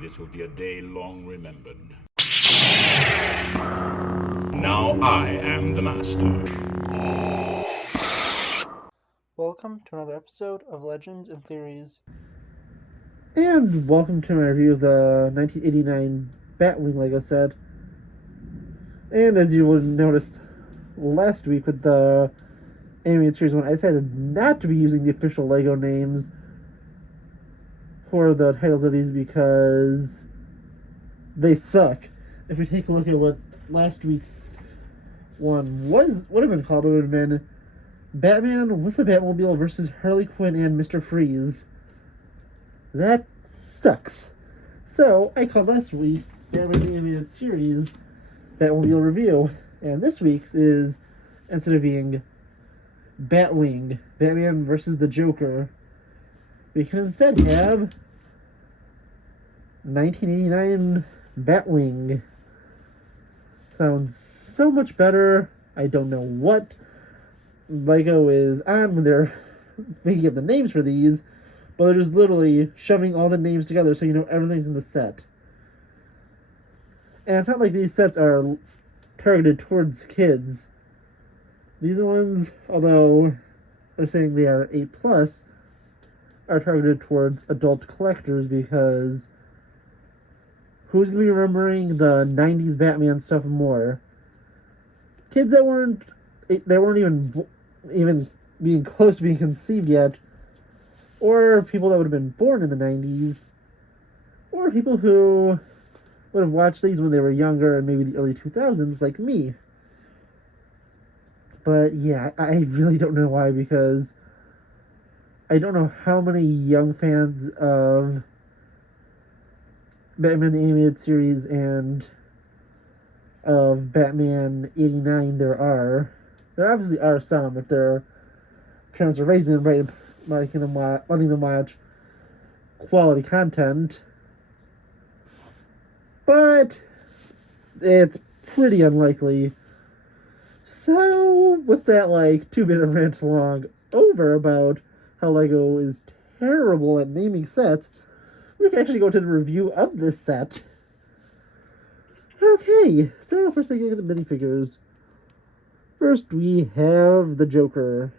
This will be a day long remembered. Now I am the master. Welcome to another episode of Legends and Theories. And welcome to my review of the 1989 Batwing Lego set. And as you will notice last week with the animated series one, I decided not to be using the official Lego names for the titles of these because they suck. If we take a look at what last week's one would have been called, it would have been Batman with the Batmobile versus Harley Quinn and Mr. Freeze. That sucks. So I called last week's Batman the Animated Series Batmobile review, and this week's is, instead of being Batwing, Batman versus the Joker, we can instead have 1989 Batwing. Sounds so much better. I don't know what Lego is on when they're making up the names for these, but they're just literally shoving all the names together so you know everything's in the set. And it's not like these sets are targeted towards kids. These ones, although they're saying they are A+, are targeted towards adult collectors because who's going to be remembering the 90s Batman stuff more? Kids that weren't even being close to being conceived yet, or people that would have been born in the 90s, or people who would have watched these when they were younger and maybe the early 2000s, like me. But yeah, I really don't know why, because I don't know how many young fans of Batman the Animated Series and of Batman 89 there are. There obviously are some if their parents are raising them right, letting them watch quality content. But it's pretty unlikely. So, with that, 2-minute rant long over about how Lego is terrible at naming sets, we can actually go to the review of this set. Okay, so first I get the minifigures. First, we have the Joker.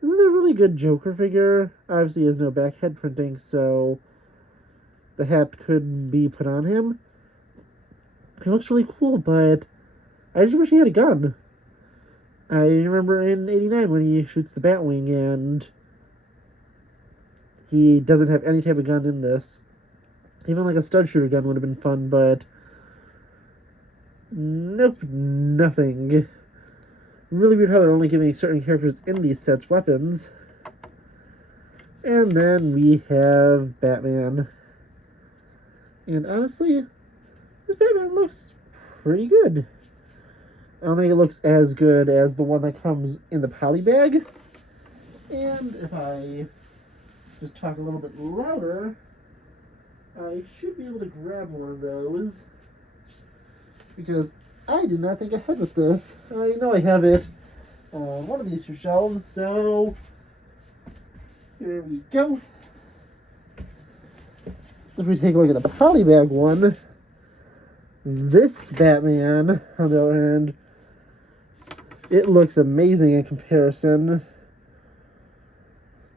This is a really good Joker figure. Obviously, he has no back head printing, so the hat could be put on him. He looks really cool, but I just wish he had a gun. I remember in 89 when he shoots the Batwing, and he doesn't have any type of gun in this. Even like a stud shooter gun would have been fun, but nope, nothing. Really weird how they're only giving certain characters in these sets weapons. And then we have Batman. And honestly, this Batman looks pretty good. I don't think it looks as good as the one that comes in the poly bag. And if I just talk a little bit louder, I should be able to grab one of those, because I did not think ahead with this. I know I have it on one of these two shelves, so here we go. If we take a look at the polybag one, this Batman, on the other hand, it looks amazing in comparison.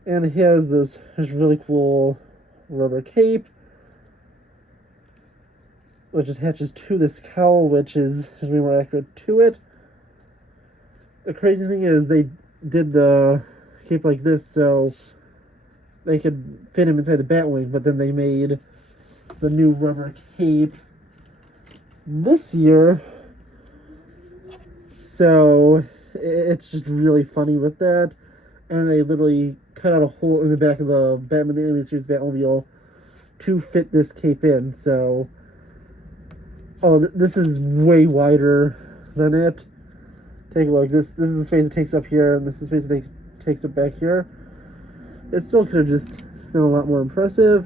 And he has this really cool rubber cape, which attaches to this cowl, which is way more accurate to it. The crazy thing is they did the cape like this so they could fit him inside the Batwing, but then they made the new rubber cape this year, so it's just really funny with that. And they literally cut out a hole in the back of the Batman the Animated Series Batmobile to fit this cape in. So, this is way wider than it. Take a look. This is the space it takes up here, and this is the space it takes up back here. It still could have just been a lot more impressive,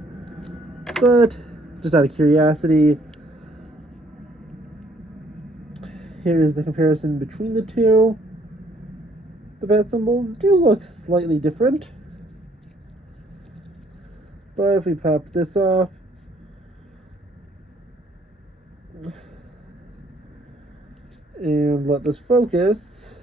but just out of curiosity, here is the comparison between the two. The bat symbols do look slightly different, but if we pop this off, And let this focus.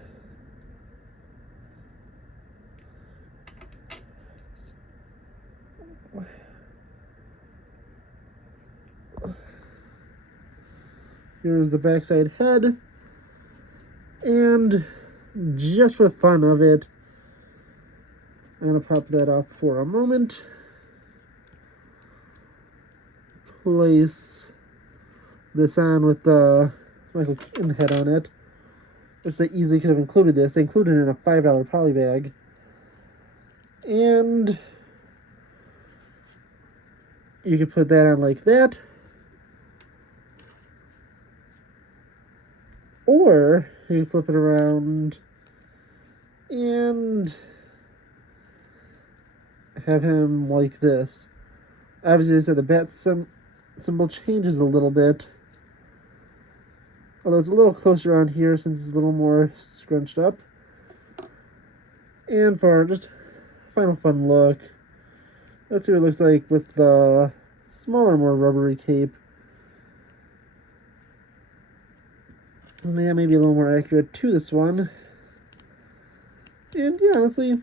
Here's the backside head. And just for the fun of it, I'm going to pop that off for a moment. Place this on with the Michael Keaton head on it, which they easily could have included this. They included it in a $5 poly bag. And you could put that on like that. Or you can flip it around and have him like this. Obviously, they said the bat symbol changes a little bit. Although it's a little closer on here since it's a little more scrunched up. And for just final fun look, let's see what it looks like with the smaller, more rubbery cape. And yeah, maybe a little more accurate to this one. And yeah, honestly,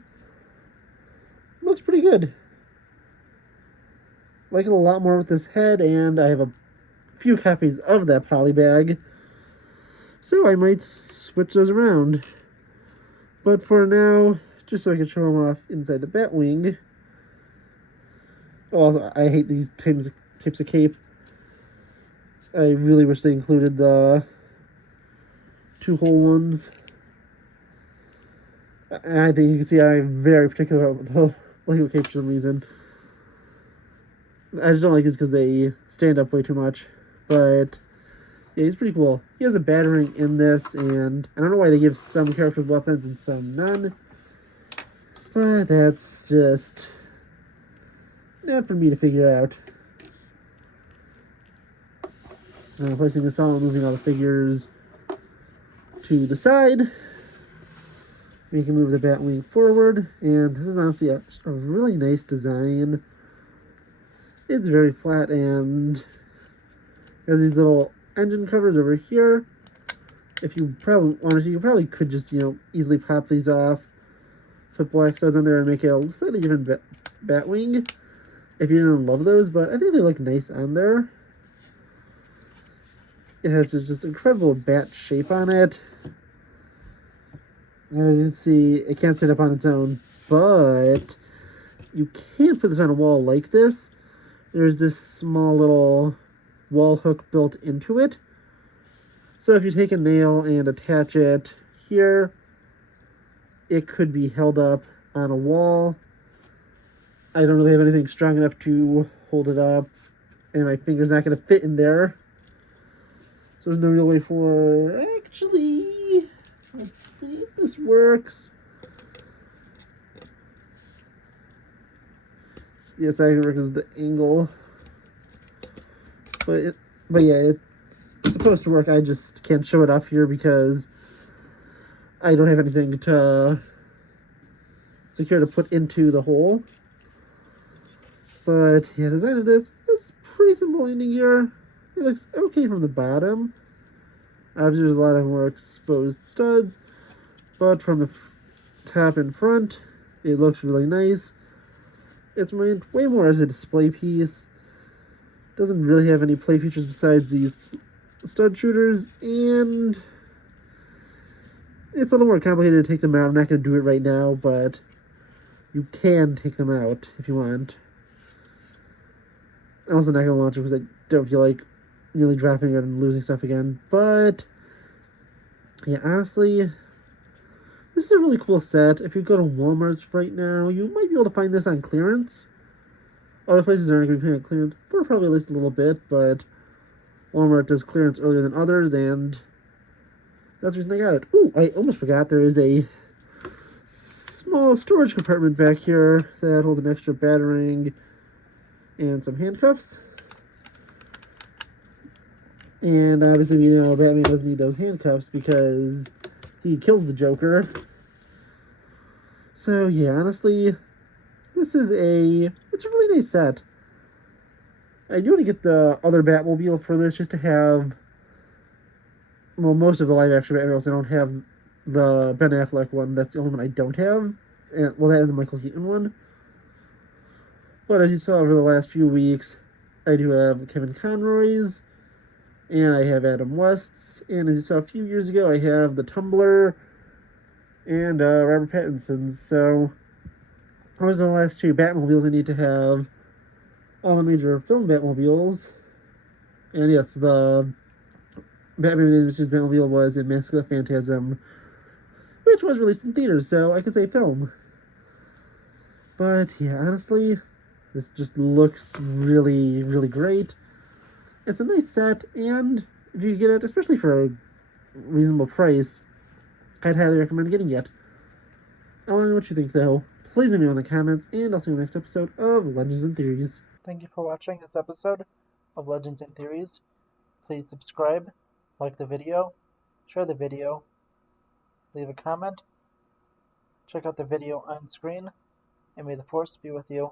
looks pretty good. Like it a lot more with this head, and I have a few copies of that poly bag. So I might switch those around. But for now, just so I can show them off inside the Batwing. Also, I hate these types of cape. I really wish they included the 2-hole ones. I think you can see I'm very particular about the Lego cape for some reason. I just don't like this because they stand up way too much. But yeah, he's pretty cool. He has a Batwing in this, and I don't know why they give some characters weapons and some none. But that's just not for me to figure out. Placing this on, moving all the figures to the side. We can move the Batwing forward, and this is honestly just a really nice design. It's very flat and has these little engine covers over here. If you probably wanted to, you probably could just, easily pop these off, put black studs on there, and make it a slightly different Batwing. If you didn't love those, but I think they look nice on there. It has this just incredible bat shape on it. As you can see, it can't sit up on its own, but you can put this on a wall like this. There's this small little wall hook built into it. So if you take a nail and attach it here, it could be held up on a wall. I don't really have anything strong enough to hold it up, and my finger's not going to fit in there. So there's no real way for... Actually, let's see if this works. Yes, I can work as the angle. But yeah, it's supposed to work. I just can't show it off here because I don't have anything to secure to put into the hole. But yeah, the design of this is pretty simple landing gear. It looks okay from the bottom. Obviously, there's a lot of more exposed studs, but from the top and front, it looks really nice. It's meant way more as a display piece. Doesn't really have any play features besides these stud shooters, and it's a little more complicated to take them out. I'm not going to do it right now, but you can take them out if you want. I'm also not going to launch it because I don't feel like really dropping it and losing stuff again. But yeah, honestly, this is a really cool set. If you go to Walmart right now, you might be able to find this on clearance. Other places aren't going to be on clearance for probably at least a little bit, but Walmart does clearance earlier than others, and that's the reason I got it. Ooh, I almost forgot there is a small storage compartment back here that holds an extra Batwing and some handcuffs. And obviously we know Batman doesn't need those handcuffs because he kills the Joker. So yeah, honestly, it's a really nice set. I do want to get the other Batmobile for this just to have well, most of the live action Batman I don't have the Ben Affleck one. That's the only one I don't have. And, well, that and the Michael Keaton one. But as you saw over the last few weeks, I do have Kevin Conroy's, and I have Adam West's, and as you saw a few years ago, I have the Tumbler and Robert Pattinson's. So those are the last two Batmobiles I need to have. All the major film Batmobiles. And yes, the Batman Animations Batmobile was in Mask of the Phantasm, which was released in theaters, so I could say film. But yeah, honestly, this just looks really, really great. It's a nice set, and if you get it, especially for a reasonable price, I'd highly recommend getting it. I want to know what you think, though. Please let me know in the comments, and I'll see you in the next episode of Legends and Theories. Thank you for watching this episode of Legends and Theories. Please subscribe, like the video, share the video, leave a comment, check out the video on screen, and may the Force be with you.